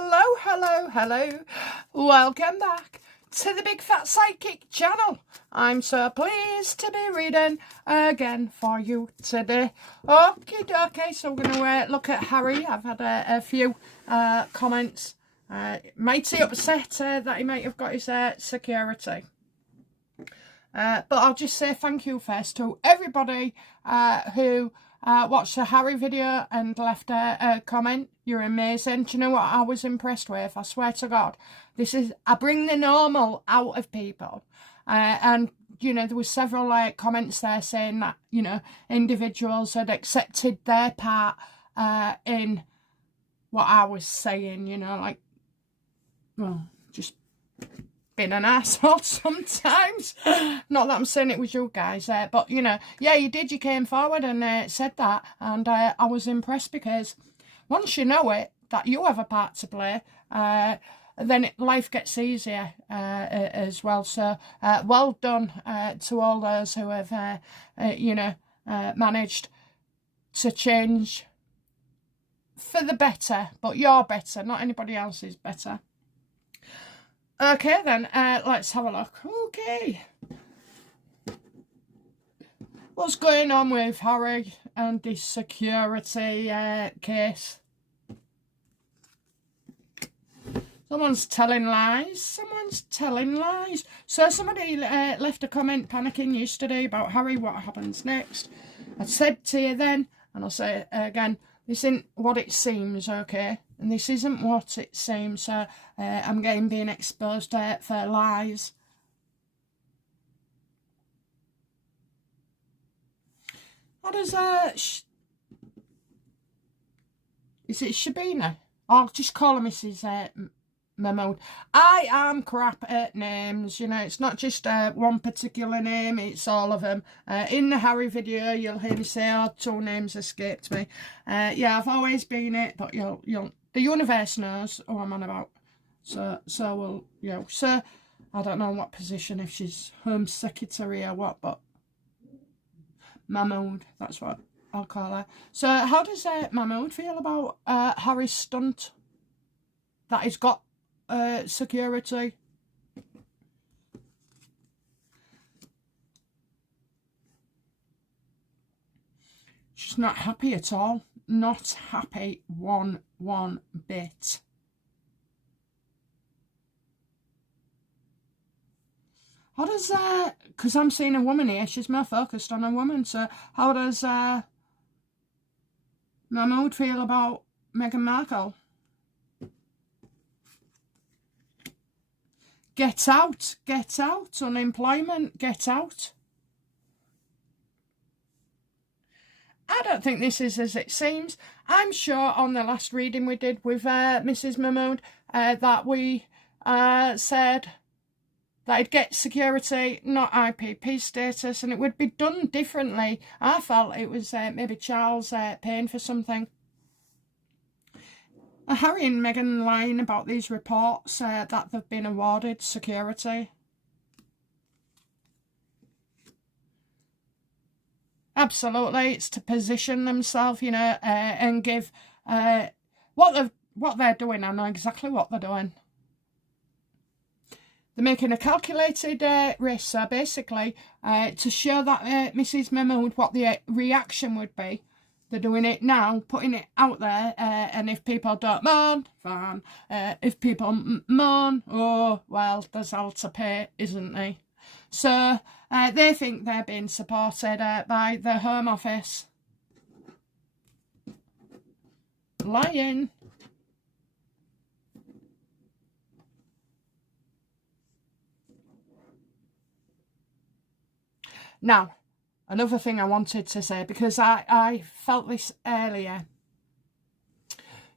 Hello, hello, hello. Welcome back to the Big Fat Psychic channel. I'm so pleased to be reading again for you today. Okay, so we're going to look at Harry. I've had a few comments. Mighty upset that he might have got his security. But I'll just say thank you first to everybody who watched the Harry video and left a comment. You're amazing. Do you know what I was impressed with? I swear to God, I bring the normal out of people. And, you know, there were several comments there saying that, you know, individuals had accepted their part in what I was saying, you know, like, well, just being an asshole sometimes. Not that I'm saying it was you guys, but, you know, yeah, you did. You came forward and said that. And I was impressed because once you know it, that you have a part to play, then life gets easier as well. So well done to all those who have, you know, managed to change for the better. But you're better, not anybody else is better. Okay, then, let's have a look. Okay. What's going on with Harry and his security case? Someone's telling lies. Someone's telling lies. So somebody left a comment panicking yesterday about Harry, what happens next. I said to you then, and I'll say it again, this isn't what it seems, okay? And this isn't what it seems. So I'm being exposed for lies. What is is it Shabina? I'll just call her Mrs. Mahmood. I am crap at names, you know. It's not just one particular name, it's all of them. In the Harry video, you'll hear me say, oh, 2 names escaped me. Yeah, I've always been it, but the universe knows who I'm on about. So we'll, you know, so I don't know what position, if she's Home Secretary or what, but Mahmood, that's what I'll call her. So how does Mahmood feel about Harry's stunt that he's got security? She's not happy at all. Not happy one bit. How does because I'm seeing a woman here, she's more focused on a woman, so how does Mahmood feel about Meghan Markle? Get out, unemployment, get out. I don't think this is as it seems. I'm sure on the last reading we did with Mrs. Mahmood that we said that he'd get security, not IPP status, and it would be done differently. I felt it was maybe Charles paying for something. Are Harry and Meghan lying about these reports that they've been awarded security? Absolutely, it's to position themselves, you know, and give what they're doing. I know exactly what they're doing. They're making a calculated risk, so basically to show that Mrs. Mahmood what the reaction would be. They're doing it now, putting it out there, and if people don't moan, fine. If people moan, oh, well, there's hell to pay, isn't there? So they think they're being supported by the Home Office. Lying. Now, another thing I wanted to say, because I felt this earlier.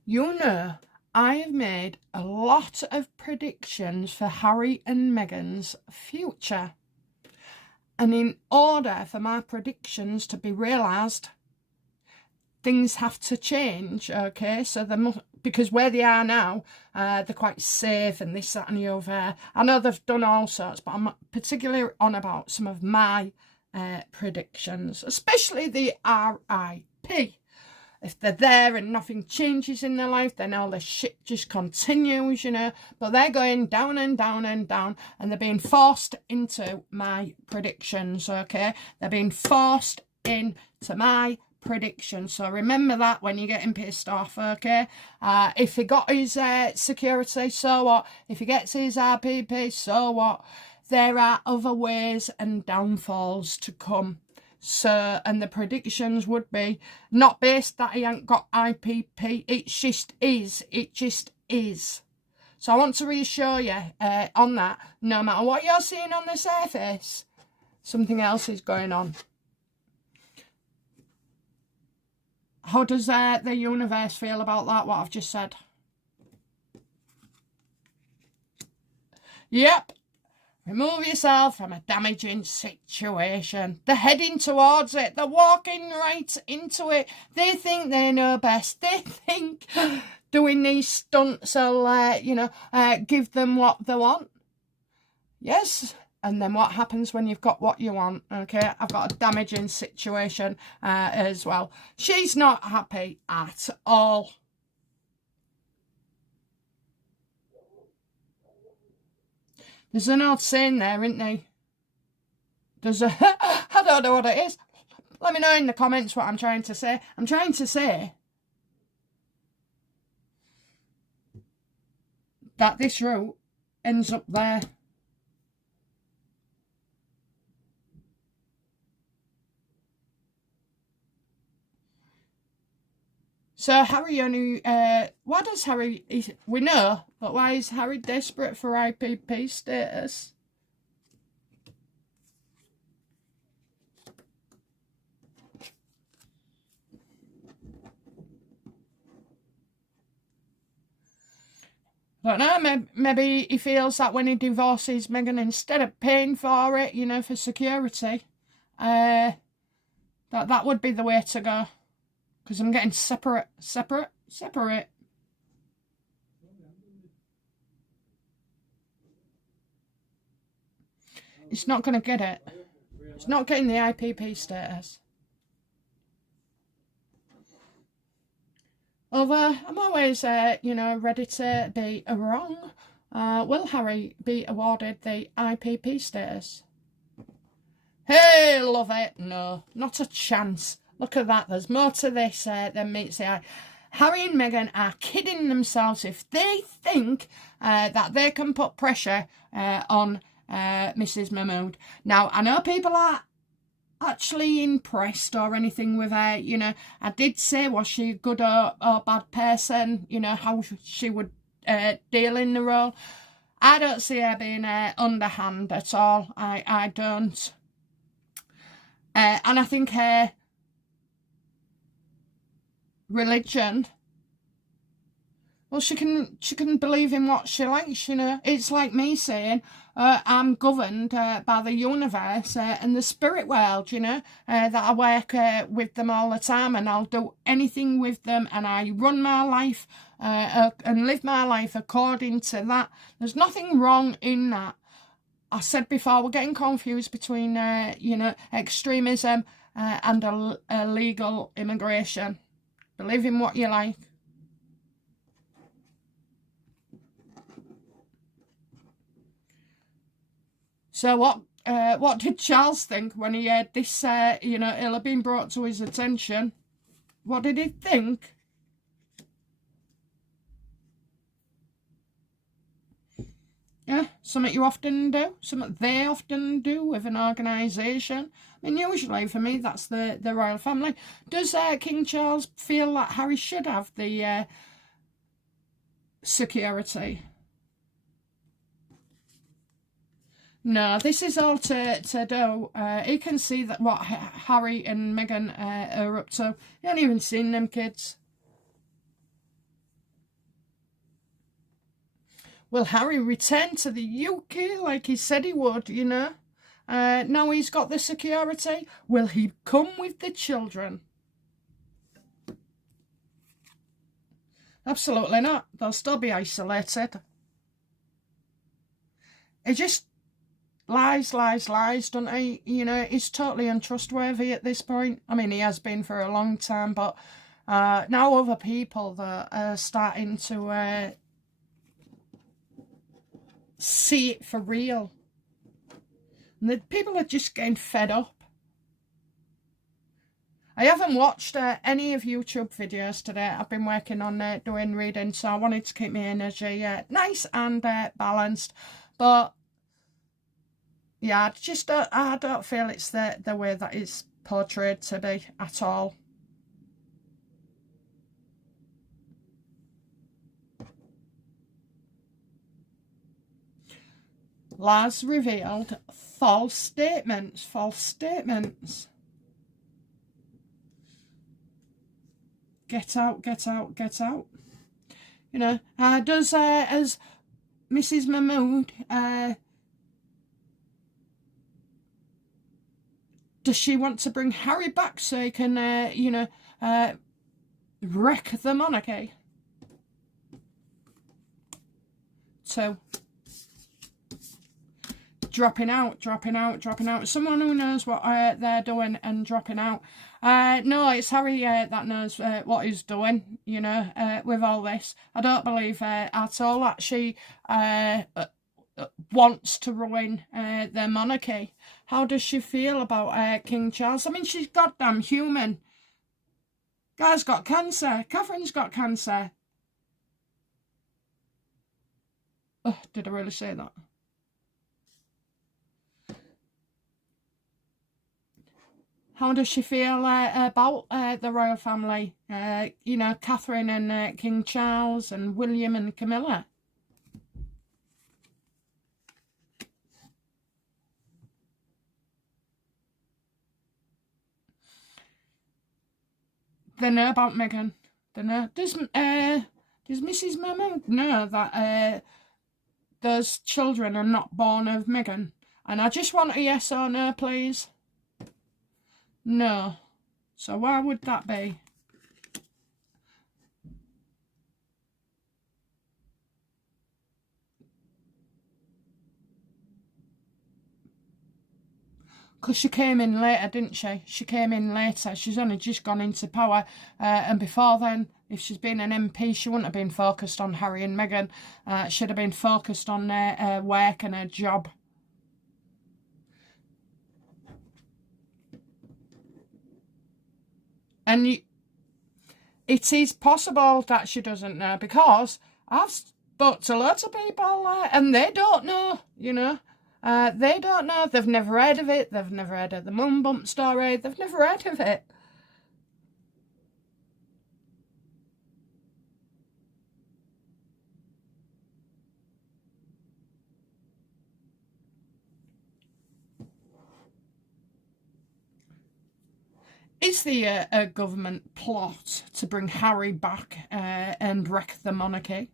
You know, I have made a lot of predictions for Harry and Meghan's future. And in order for my predictions to be realised, things have to change, okay? So because where they are now, they're quite safe and this, that and the other. I know they've done all sorts, but I'm particularly on about some of my predictions, especially the RIP. if they're there and nothing changes in their life, then all the shit just continues, you know. But they're going down and down and down, and they're being forced into my predictions, okay? They're being forced into my prediction. So remember that when you're getting pissed off, okay? If he got his security, so what? If he gets his RPP, so what? There are other ways and downfalls to come. So, and the predictions would be not based that he ain't got IPP. It just is. It just is. So I want to reassure you on that. No matter what you're seeing on the surface, something else is going on. How does the universe feel about that, what I've just said? Yep. Remove yourself from a damaging situation. They're heading towards it. They're walking right into it. They think they know best. They think doing these stunts will, give them what they want. Yes. And then what happens when you've got what you want? Okay, I've got a damaging situation as well. She's not happy at all. There's an old saying there, isn't there? There's a... I don't know what it is. Let me know in the comments what I'm trying to say. I'm trying to say that this route ends up there. So Harry only, why does Harry, we know, but why is Harry desperate for IPP status? I don't know, maybe he feels that when he divorces Meghan, instead of paying for it, you know, for security, that would be the way to go. Because I'm getting separate. It's not going to get it. It's not getting the IPP status. Although I'm always, ready to be wrong. Will Harry be awarded the IPP status? Hey, love it. No, not a chance. Look at that. There's more to this than meets the eye. Harry and Meghan are kidding themselves if they think that they can put pressure on Mrs. Mahmood. Now, I know people are actually impressed or anything with her, you know. I did say, was she a good or bad person, you know, how she would deal in the role. I don't see her being underhand at all. I don't. And I think her religion, well, she can believe in what she likes, you know. It's like me saying I'm governed by the universe and the spirit world, you know, that I work with them all the time, and I'll do anything with them, and I run my life and live my life according to that. There's nothing wrong in that. I said before, we're getting confused between, extremism and illegal immigration. Believe in what you like. So what did Charles think when he heard this, it'll have been brought to his attention? What did he think? Yeah, something you often do, something they often do with an organisation. I mean, usually for me, that's the royal family. Does King Charles feel that Harry should have the security? No, this is all to do. He can see that what Harry and Meghan are up to. He hasn't even seen them kids. Will Harry return to the UK like he said he would, you know? Now he's got the security. Will he come with the children? Absolutely not. They'll still be isolated. He just lies, doesn't he? You know, he's totally untrustworthy at this point. I mean, he has been for a long time, but Now other people that are starting to see it for real. And the people are just getting fed up. I haven't watched any of YouTube videos today. I've been working on doing reading, so I wanted to keep my energy nice and balanced. But yeah, I don't feel it's the way that it's portrayed to be at all. Lars revealed false statements. Get out. You know, does as Mrs. Mahmood, does she want to bring Harry back so he can, wreck the monarchy? 2. Dropping out. Someone who knows what they're doing and dropping out. No, it's Harry that knows what he's doing, you know, with all this. I don't believe at all that she wants to ruin their monarchy. How does she feel about King Charles? I mean, she's goddamn human. Guy's got cancer. Catherine's got cancer. Oh, did I really say that? How does she feel about the royal family? You know, Catherine and King Charles and William and Camilla. They know about Meghan. They know. Does Mrs. Mahmood know that those children are not born of Meghan? And I just want a yes or no, please. No. So why would that be? Because she came in later, didn't she? She came in later. She's only just gone into power. And before then, if she's been an MP, she wouldn't have been focused on Harry and Meghan. She'd have been focused on her work and her job. And it is possible that she doesn't know, because I've spoke to lots of people and they don't know, you know. They don't know. They've never heard of it. They've never heard of the mum bump story. They've never heard of it. Is the government plot to bring Harry back and wreck the monarchy?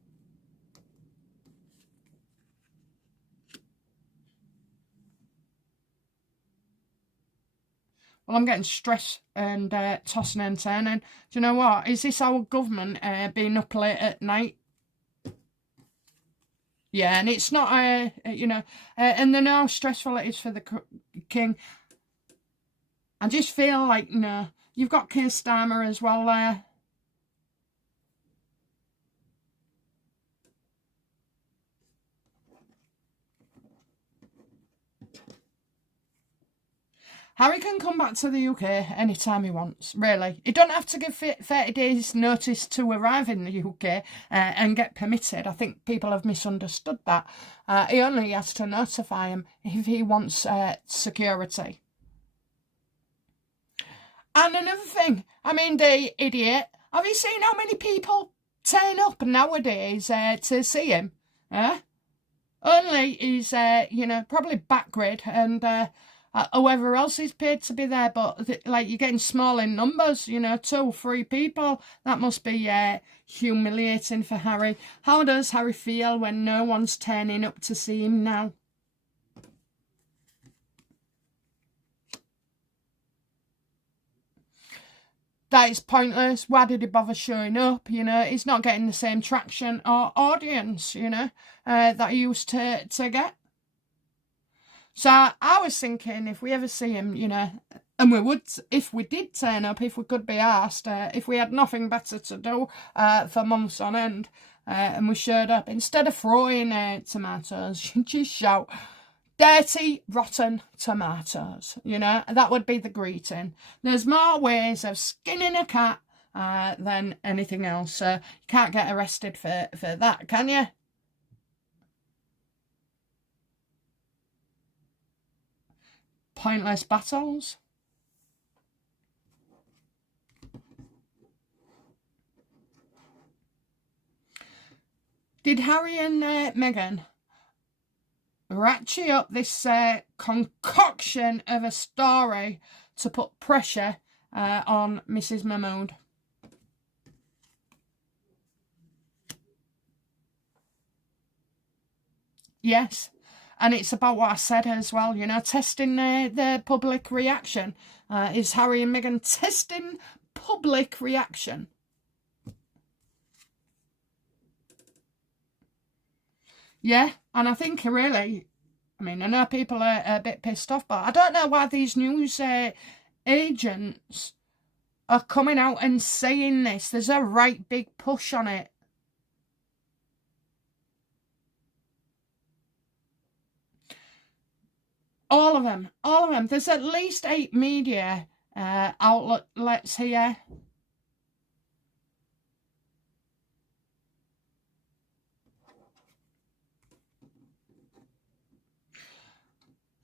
Well, I'm getting stressed and tossing and turning. Do you know what? Is this our government being up late at night? Yeah, and it's not, you know, and they know how stressful it is for the king. I just feel like, no, you've got Keir Starmer as well there. Harry can come back to the UK anytime he wants, really. He don't have to give 30 days notice to arrive in the UK and get permitted. I think people have misunderstood that. He only has to notify him if he wants security. And another thing, I mean, the idiot, have you seen how many people turn up nowadays to see him? Only he's, you know, probably backgrid and whoever else is paid to be there, but like you're getting small in numbers, you know, 2, 3 people. That must be humiliating for Harry. How does Harry feel when no one's turning up to see him now? That is pointless. Why did he bother showing up? You know, he's not getting the same traction or audience, you know, that he used to get. So I was thinking, if we ever see him, you know, And we would, if we did turn up, if we could be asked, if we had nothing better to do for months on end, and we showed up, instead of throwing tomatoes, you just shout, dirty, rotten tomatoes. You know, that would be the greeting. There's more ways of skinning a cat than anything else. So you can't get arrested for that, can you? Pointless battles. Did Harry and Meghan ratchet up this concoction of a story to put pressure on Mrs. Mahmood? Yes. And it's about what I said as well, you know, testing the public reaction. Is Harry and Meghan testing public reaction? Yeah, and I think really, I mean, I know people are a bit pissed off, but I don't know why these news agents are coming out and saying this. There's a right big push on it. All of them. There's at least 8 media outlets here.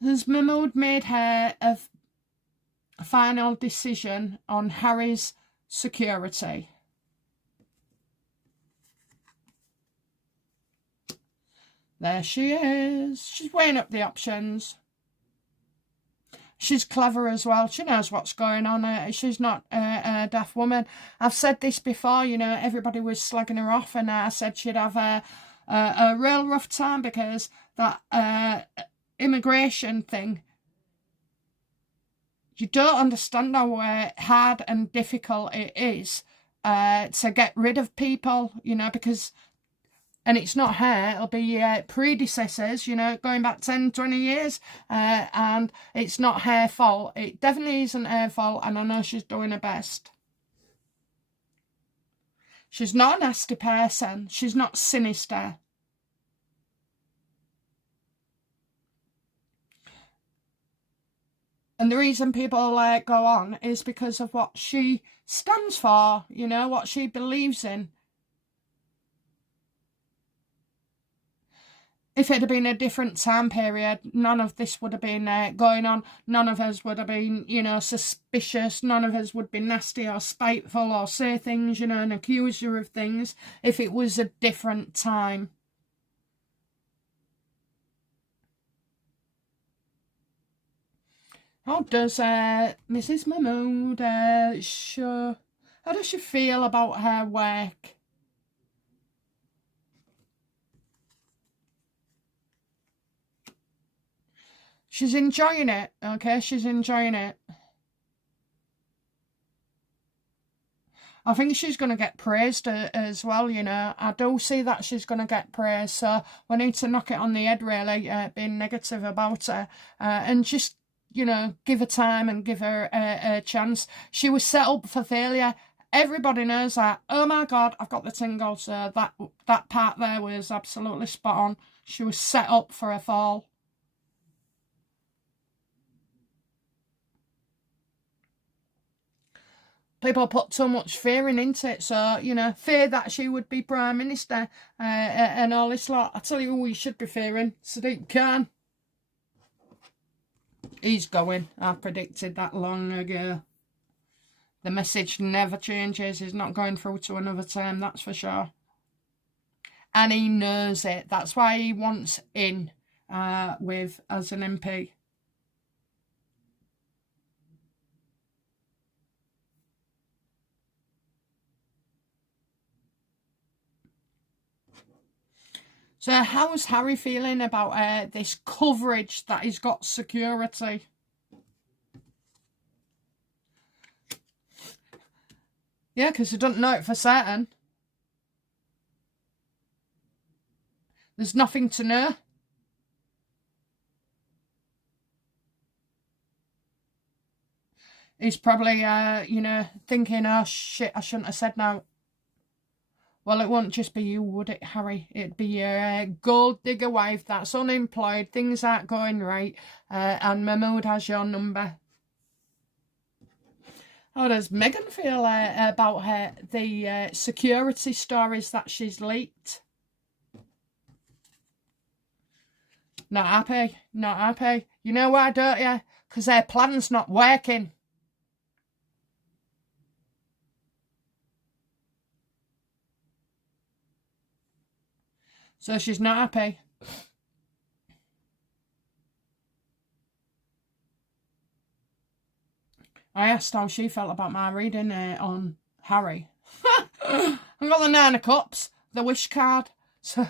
Has Mahmood made her a final decision on Harry's security? There she is. She's weighing up the options. She's clever as well. She knows what's going on. She's not a daft woman. I've said this before, you know, everybody was slagging her off, and I said she'd have a real rough time because that immigration thing, you don't understand how hard and difficult it is to get rid of people, you know, because... And it's not her, it'll be predecessors, you know, going back 10, 20 years. And it's not her fault. It definitely isn't her fault, and I know she's doing her best. She's not a nasty person. She's not sinister. And the reason people go on is because of what she stands for, you know, what she believes in. If it had been a different time period, none of this would have been going on. None of us would have been, you know, suspicious. None of us would be nasty or spiteful or say things, you know, and accuse her of things if it was a different time. How does Mrs. Mahmood show? How does she feel about her work? She's enjoying it, okay? She's enjoying it. I think she's going to get praised as well, you know. I do see that she's going to get praised, so we need to knock it on the head, really, being negative about her, and just, you know, give her time and give her a chance. She was set up for failure. Everybody knows that. Oh my God, I've got the tingle, so that part there was absolutely spot on. She was set up for a fall. People put so much fear into it, so, you know, fear that she would be Prime Minister and all this lot. I tell you who we should be fearing, Sadiq Khan. He's going. I predicted that long ago. The message never changes. He's not going through to another term, that's for sure. And he knows it. That's why he wants in as an MP. So how's Harry feeling about this coverage that he's got security? Yeah, because he doesn't know it for certain. There's nothing to know. He's probably, you know, thinking, oh shit, I shouldn't have said no. Well, it won't just be you, would it, Harry? It'd be your gold digger wife that's unemployed, things aren't going right, and Mahmood has your number. How does Meghan feel about the security stories that she's leaked? Not happy, not happy. You know why, don't you? Because their plan's not working. So she's not happy. I asked how she felt about my reading on Harry. I got the Nine of Cups, the wish card. So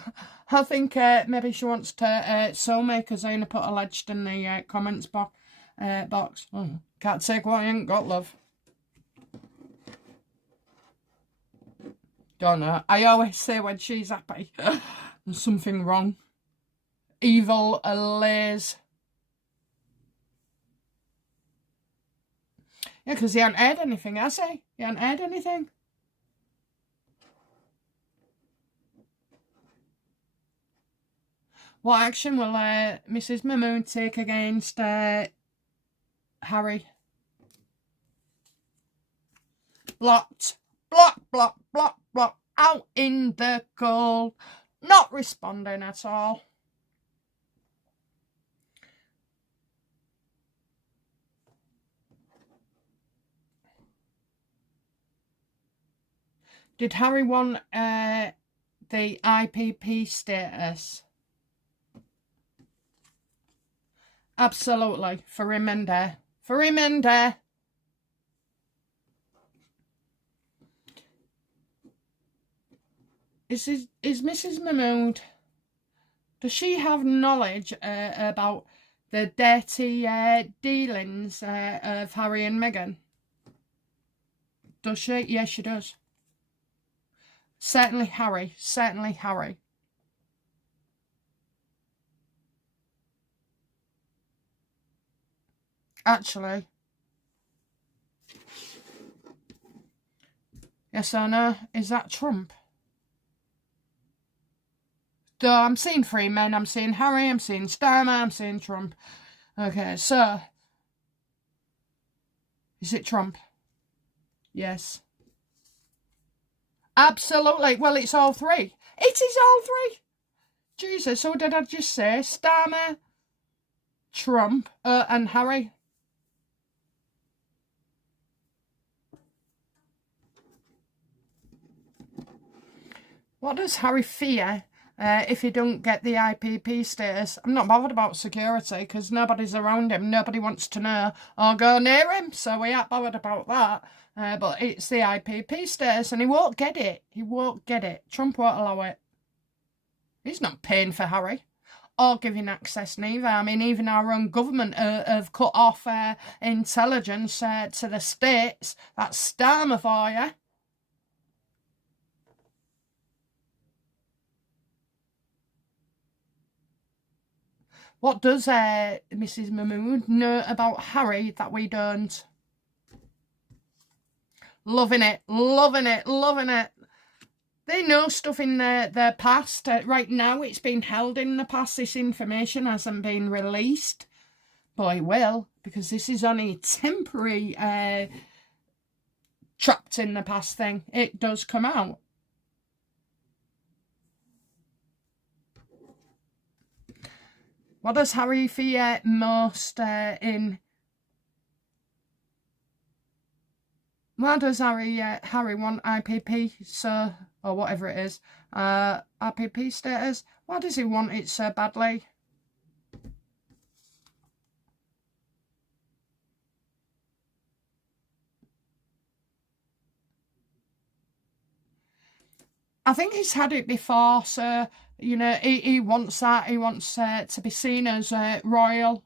I think maybe she wants to sew me, because Zaina put alleged in the comments box. Oh, can't take what I ain't got, love. Don't know. I always say when she's happy, there's something wrong. Evil lays. Yeah, because he hasn't heard anything, has he? He hasn't heard anything. What action will Mrs. Mahmood take against Harry? Blocked. Block, block, block, block. Out in the cold. Not responding at all. Did Harry want the IPP status? Absolutely. For him and her. For him and her. Is Mrs. Mahmood, does she have knowledge about the dirty dealings of Harry and Meghan? Does she? Yes, she does. Certainly Harry. Certainly Harry. Actually. Yes or no? Is that Trump? Though I'm seeing three men. I'm seeing Harry, I'm seeing Starmer, I'm seeing Trump. Okay, so. Is it Trump? Yes. Absolutely. Well, it's all three. It is all three. Jesus, so did I just say Starmer, Trump, and Harry? What does Harry fear if he don't get the IPP status? I'm not bothered about security because nobody's around him. Nobody wants to know or go near him, so we aren't bothered about that. But it's the IPP status and he won't get it. He won't get it. Trump won't allow it. He's not paying for Harry or giving access neither. I mean, even our own government have cut off intelligence to the states. That's Starmer for you. What does Mrs. Mahmood know about Harry that we don't? Loving it, loving it, loving it. They know stuff in their past. Right now, it's been held in the past. This information hasn't been released. But it will, because this is only temporary trapped in the past thing. It does come out. What does Harry fear most in... Why does Harry want IPP, so, or whatever it is, IPP status? Why does he want it so badly? I think he's had it before, so, you know, he wants that. He wants to be seen as royal.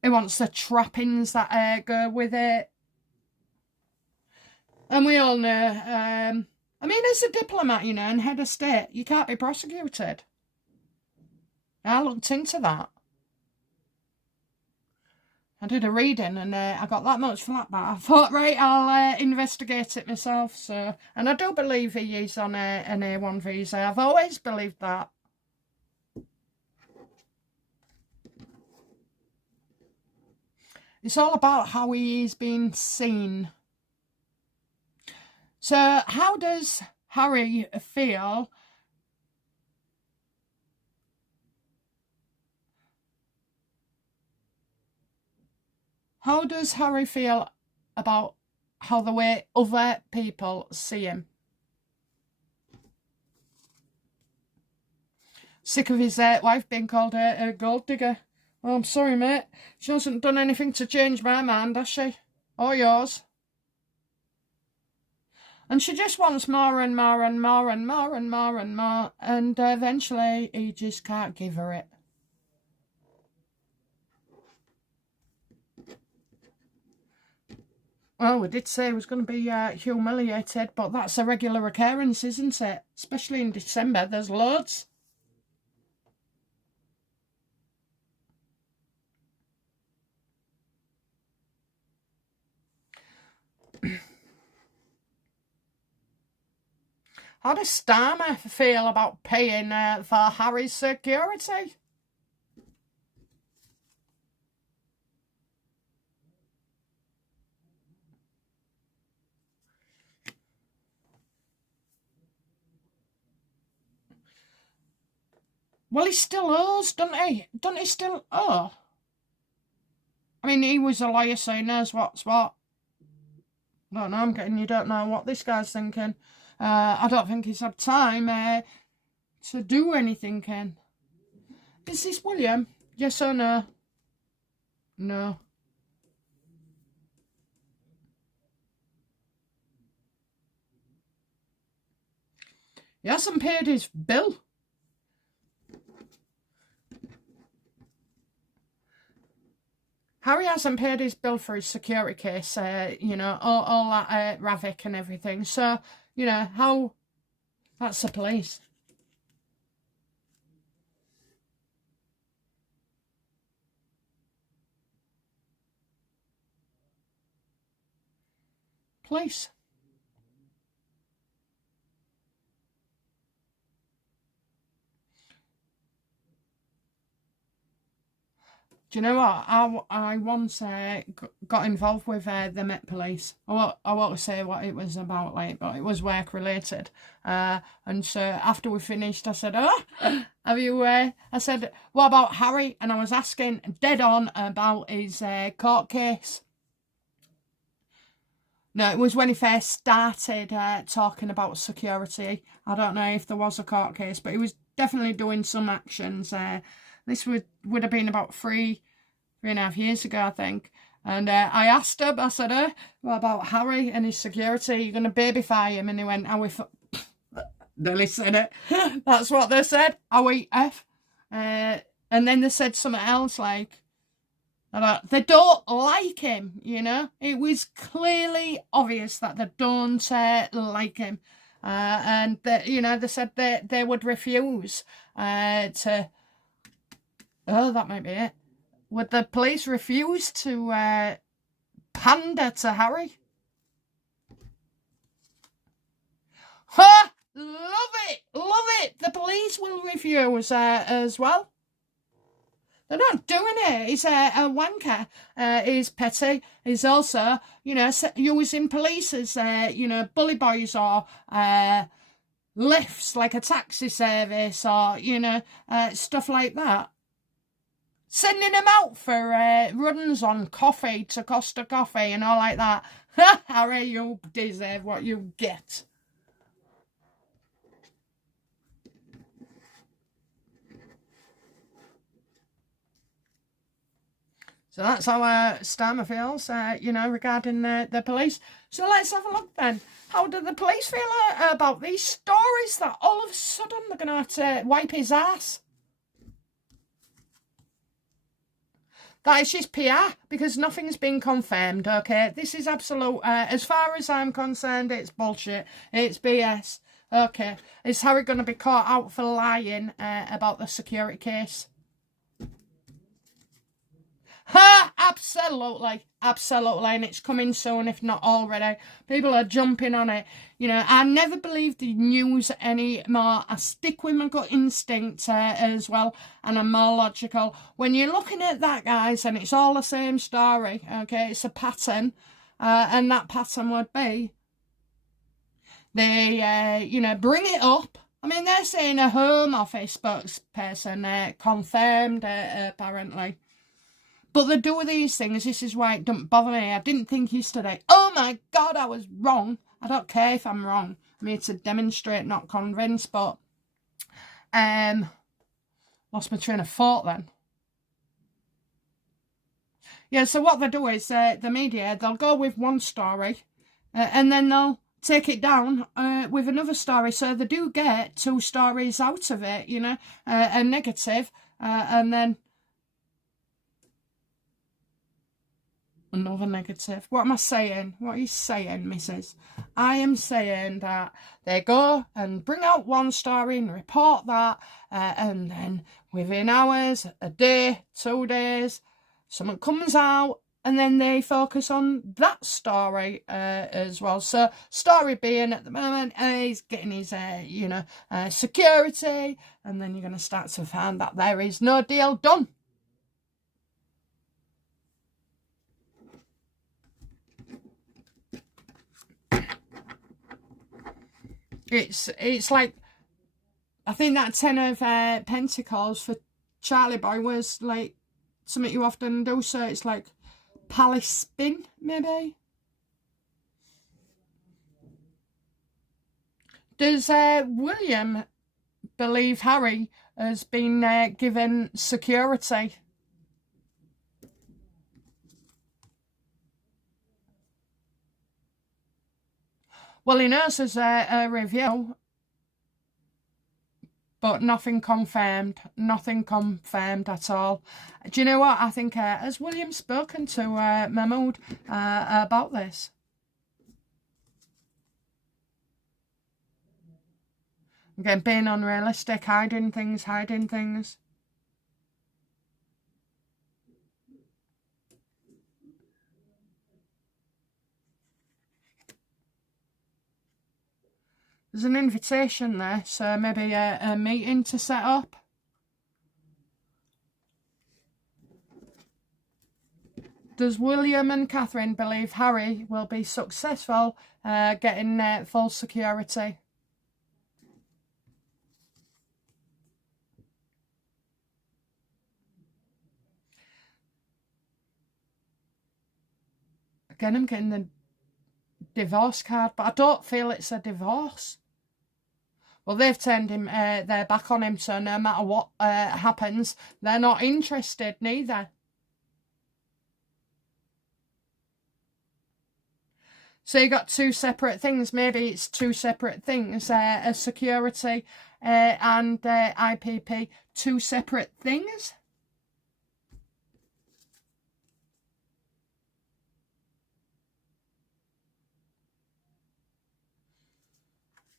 He wants the trappings that go with it. And we all know, I mean, as a diplomat, you know, and head of state, you can't be prosecuted. I looked into that. I did a reading and I got that much flat back. I thought, right, I'll investigate it myself. So, and I do believe he is on an A1 visa. I've always believed that. It's all about how he is being seen. So, how does Harry feel? How does Harry feel about how the way other people see him? Sick of his wife being called a gold digger. Oh, I'm sorry, mate. She hasn't done anything to change my mind, has she? Or yours? And she just wants more and more and more and more and more and more. And eventually he just can't give her it. Well, we did say it was going to be humiliated, but that's a regular occurrence, isn't it? Especially in December, there's loads. How does Starmer feel about paying for Harry's security? Well, he still owes, doesn't he? Doesn't he still owe? I mean, he was a lawyer, so he knows what's what. No, I'm getting you don't know what this guy's thinking. I don't think he's had time to do anything, Ken. Is this William? Yes or no? No. He hasn't paid his bill. Harry hasn't paid his bill for his security case, you know, all that Ravik and everything. So, you know, how... That's the police. Police. Do you know what? I once got involved with the Met Police. I won't say what it was about, like, but it was work related. And so after we finished, I said, "Oh, have you?" I said, "What about Harry?" And I was asking dead on about his court case. No, it was when he first started talking about security. I don't know if there was a court case, but he was definitely doing some actions. This would have been about 3.5 years ago, I think. And I asked him, I said, what about Harry and his security? You're going to babyfy him? And he went, nearly said it. That's what they said. F. And then they said something else like, they don't like him, you know. It was clearly obvious that they don't like him. And, you know, they said they would refuse to... Oh, that might be it. Would the police refuse to pander to Harry? Ha! Love it! Love it! The police will refuse as well. They're not doing it. He's a wanker. He's petty. He's also, you know, using police as, you know, bully boys or lifts, like a taxi service or, you know, stuff like that. Sending them out for runs on coffee to Costa Coffee and all like that. Harry, you deserve what you get. So that's how Starmer feels, you know, regarding the police. So let's have a look then. How do the police feel about these stories that all of a sudden they're going to have to wipe his ass? That is just PR, because nothing's been confirmed, okay? This is absolute, as far as I'm concerned, it's bullshit. It's BS. Okay. Is Harry going to be caught out for lying about the security case? Ha! Absolutely, absolutely, and it's coming soon, if not already. People are jumping on it. You know, I never believe the news anymore. I stick with my gut instinct as well, and I'm more logical. When you're looking at that, guys, and it's all the same story, okay, it's a pattern, and that pattern would be they, you know, bring it up. I mean, they're saying a Home Office spokesperson confirmed, apparently. But they do these things. This is why it doesn't bother me. I didn't think yesterday, oh my God, I was wrong. I don't care if I'm wrong. I'm here to demonstrate, not convince. But lost my train of thought then. Yeah, so what they do is the media, they'll go with one story and then they'll take it down with another story. So they do get two stories out of it, you know, a negative and then another negative. What am I saying? What are you saying, missus? I am saying that they go and bring out one story and report that, and then within hours, a day, 2 days, something comes out, and then they focus on that story as well. So, story being at the moment, he's getting his, you know, security, and then you're going to start to find that there is no deal done. It's like, I think that 10 of Pentacles for Charlie Boy was like something you often do, so it's like palace spin, maybe. Does William believe Harry has been given security? Well, he knows there's a review, but nothing confirmed. Nothing confirmed at all. Do you know what? I think, has William spoken to Mahmood about this? Again, being unrealistic, hiding things. There's an invitation there, so maybe a meeting to set up. Does William and Catherine believe Harry will be successful getting full security? Again, I'm getting the divorce card, but I don't feel it's a divorce. Well, they've turned him their back on him, so no matter what happens, they're not interested neither. So you got two separate things. Maybe it's two separate things. A security and IPP, two separate things.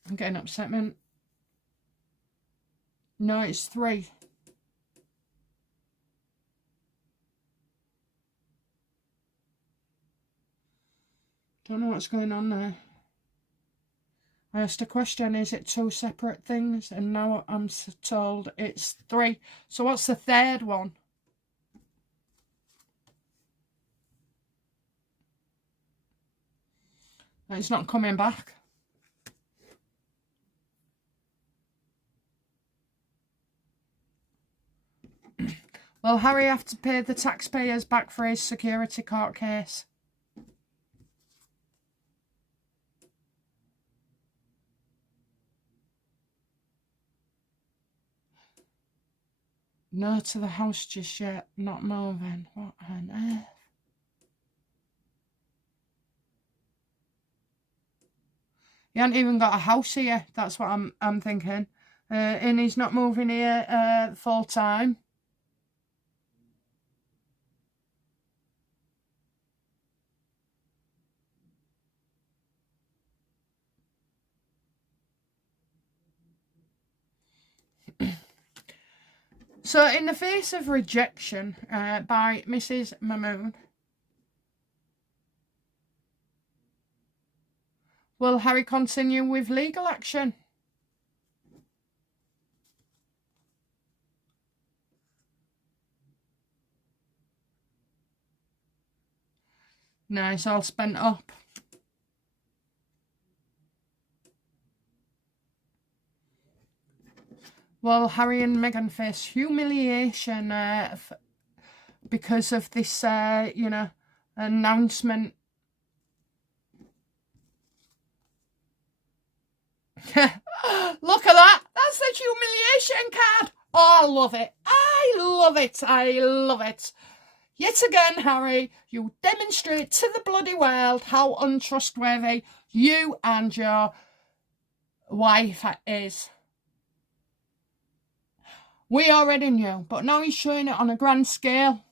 I'm getting upsetment. No, it's 3. Don't know what's going on there. I asked a question, is it 2 separate things? And now I'm told it's 3. So what's the third one? It's not coming back. Will Harry have to pay the taxpayers back for his security court case? No to the house just yet, not moving. What on earth? He hasn't even got a house here. That's what I'm thinking. And he's not moving here full time. So in the face of rejection by Mrs. Mahmood, will Harry continue with legal action? No, it's all spent up. Well, Harry and Meghan face humiliation because of this, announcement. Look at that. That's the humiliation card. Oh, I love it. I love it. I love it. Yet again, Harry, you demonstrate to the bloody world how untrustworthy you and your wife is. We already knew, but now he's showing it on a grand scale.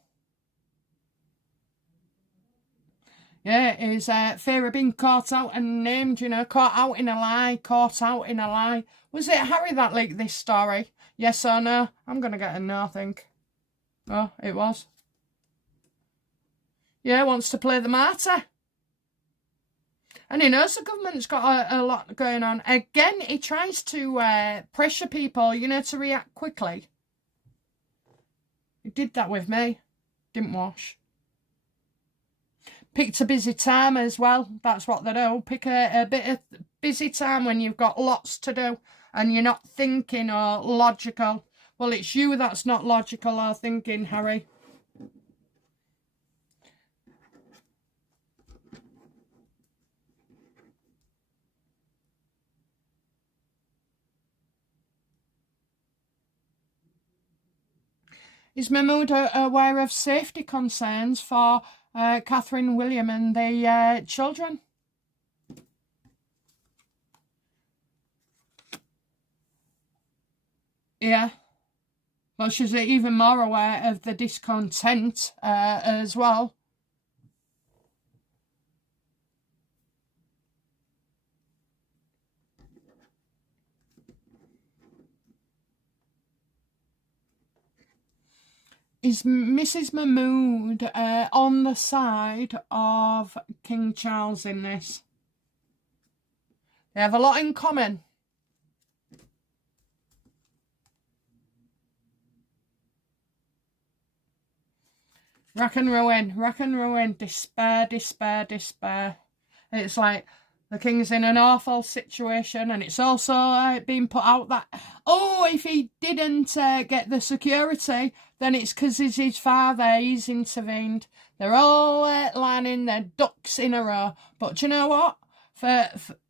Yeah, his fear of being caught out and named, caught out in a lie, caught out in a lie. Was it Harry that leaked this story? Yes or no? I'm going to get a no, I think. Oh, it was. Yeah, wants to play the martyr. And he knows the government's got a lot going on. Again, he tries to pressure people, to react quickly. He did that with me. Didn't wash. Picked a busy time as well. That's what they do. Pick a bit of busy time when you've got lots to do and you're not thinking or logical. Well, it's you that's not logical or thinking, Harry. Is Mahmood aware of safety concerns for Catherine, William and the children? Yeah. Well, she's even more aware of the discontent as well. Is Mrs. Mahmood on the side of King Charles in this? They have a lot in common. Rack and ruin, despair, despair, despair. It's like the king's in an awful situation, and it's also being put out that, if he didn't get the security, then it's because it's his father, he's intervened. They're all lining their ducks in a row. But do you know what?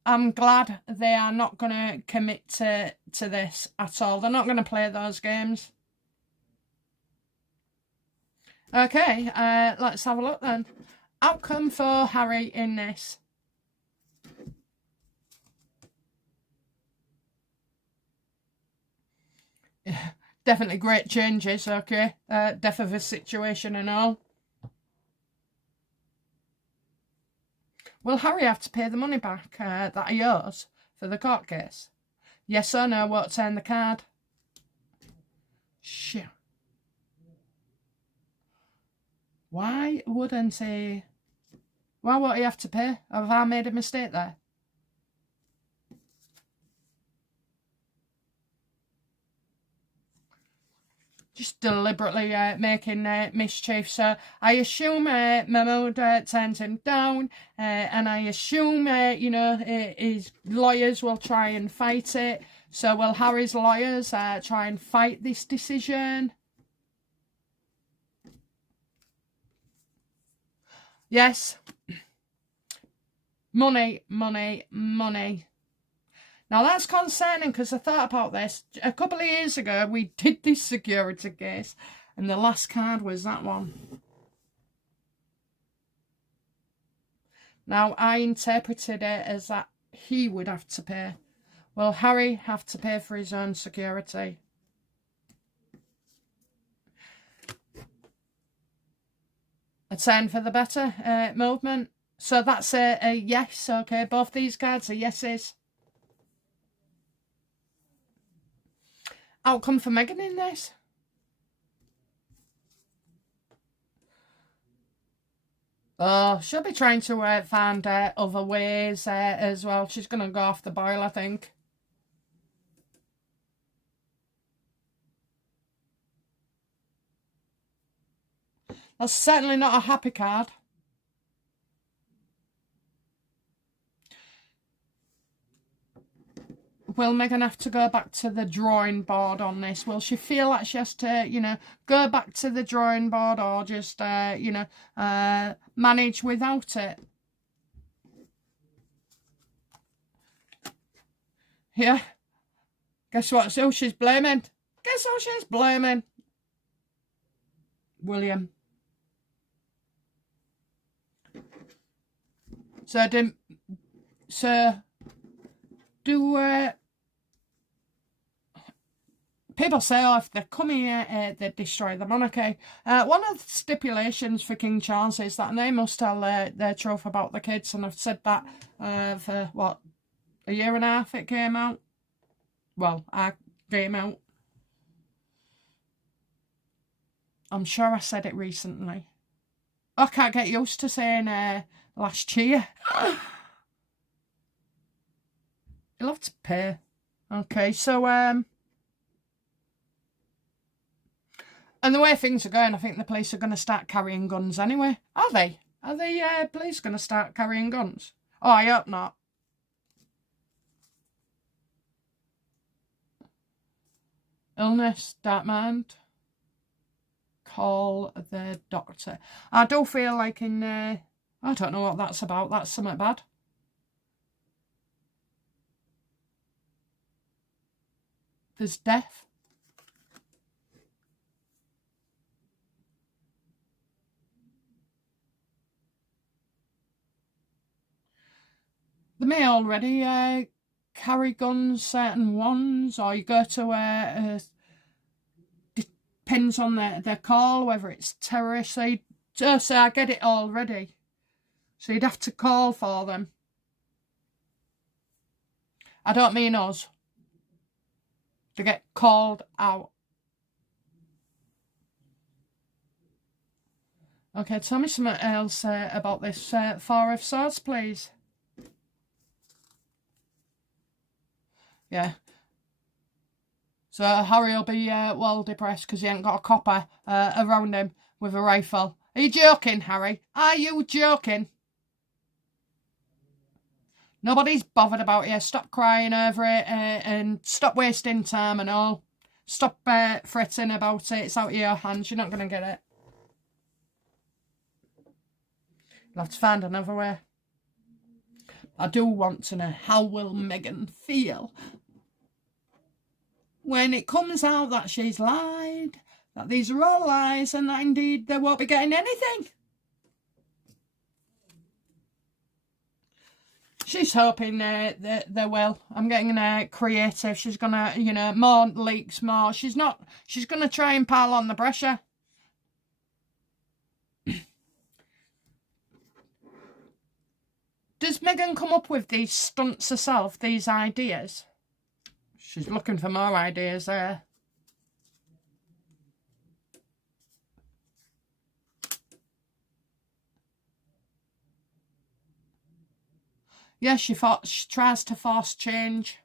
I'm glad they are not going to commit to this at all. They're not going to play those games. Okay, let's have a look then. Outcome for Harry in this. Definitely great changes, okay. Death of a situation and all. Will Harry have to pay the money back that he owes for the court case? Yes or no, won't turn the card. Shit. Why wouldn't he? Why won't he have to pay? Have I made a mistake there? Just deliberately making mischief. So I assume Mahmood turns him down, and I assume, his lawyers will try and fight it. So will Harry's lawyers try and fight this decision? Yes. Money, money, money. Now that's concerning because I thought about this. A couple of years ago, we did this security case and the last card was that one. Now, I interpreted it as that he would have to pay. Will Harry have to pay for his own security? A 10 for the better movement. So that's a yes, okay. Both these cards are yeses. Outcome for Meghan in this. Oh, she'll be trying to find other ways as well. She's going to go off the boil, I think. That's certainly not a happy card. Will Meghan have to go back to the drawing board on this? Will she feel like she has to, go back to the drawing board, or just, manage without it? Yeah. Guess what? Who she's blaming? Guess who she's blaming? William. So do people say, oh, if they come here, they destroy the monarchy. One of the stipulations for King Charles is that they must tell their truth about the kids, and I've said that for, what, a year and a half it came out? Well, I came out. I'm sure I said it recently. I can't get used to saying last year. You'll have to pay. Okay, so and the way things are going, I think the police are going to start carrying guns anyway. Are they? Are the police going to start carrying guns? Oh, I hope not. Illness, dark mind. Call the doctor. I do feel like in, I don't know what that's about. That's something bad. There's death. They may already carry guns, certain ones, or you go to depends on their call, whether it's terrorists. So I get it already. So you'd have to call for them. I don't mean us. To get called out. Okay, tell me something else about this Four of Swords, please. Yeah. So Harry will be well depressed because he ain't got a copper around him with a rifle. Are you joking, Harry? Are you joking? Nobody's bothered about you. Stop crying over it and stop wasting time and all. Stop fretting about it. It's out of your hands. You're not going to get it. You'll have to find another way. I do want to know, how will Meghan feel when it comes out that she's lied, that these are all lies, and that indeed they won't be getting anything? She's hoping they will. I'm getting creative. She's gonna, more leaks, more. She's not. She's gonna try and pile on the pressure. Does Meghan come up with these stunts herself, these ideas? She's looking for more ideas there. Yeah, she tries to force change.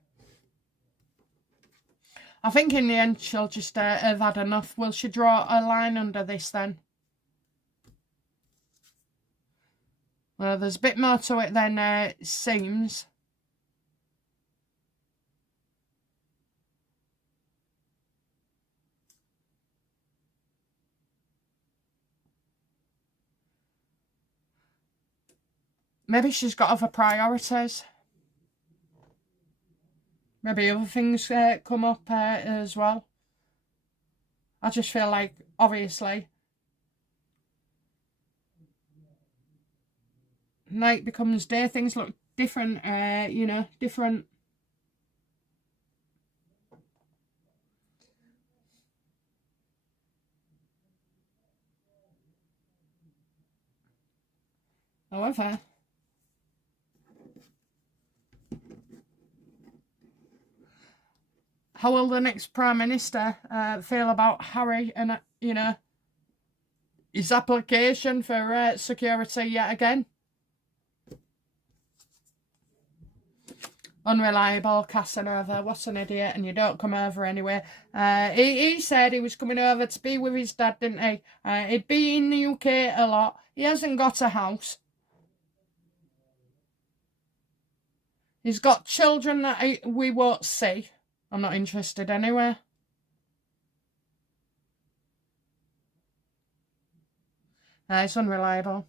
I think in the end she'll just have had enough. Will she draw a line under this then? Well, there's a bit more to it than it seems. Maybe she's got other priorities. Maybe other things come up as well. I just feel like, obviously, night becomes day. Things look different, different. However, how will the next Prime Minister feel about Harry and, his application for security yet again. Unreliable, Casanova, what an idiot, and you don't come over anyway. He said he was coming over to be with his dad, didn't he? He'd be in the UK a lot. He hasn't got a house. He's got children that we won't see. I'm not interested anyway. It's unreliable.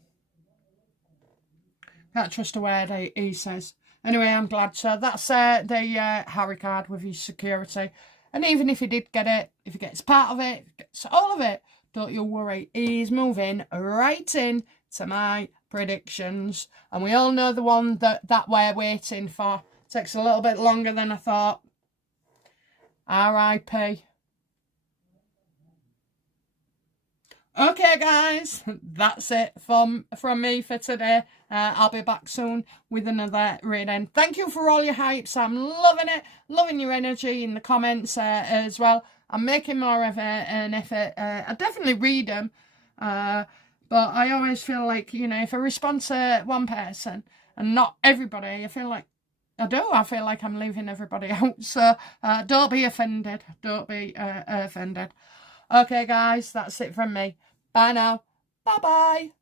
Can't trust a word he says. Anyway, I'm glad. So that's the Harry card with his security. And even if he did get it, if he gets part of it, gets all of it, don't you worry. He's moving right in to my predictions. And we all know the one that we're waiting for. Takes a little bit longer than I thought. R.I.P. Okay, guys, that's it from me for today. I'll be back soon with another reading. Thank you for all your hypes. I'm loving it. Loving your energy in the comments as well. I'm making more of an effort. I definitely read them. But I always feel like, you know, if I respond to one person and not everybody, I feel like I feel like I'm leaving everybody out. So don't be offended. Don't be offended. Okay, guys, that's it from me. Bye now. Bye-bye.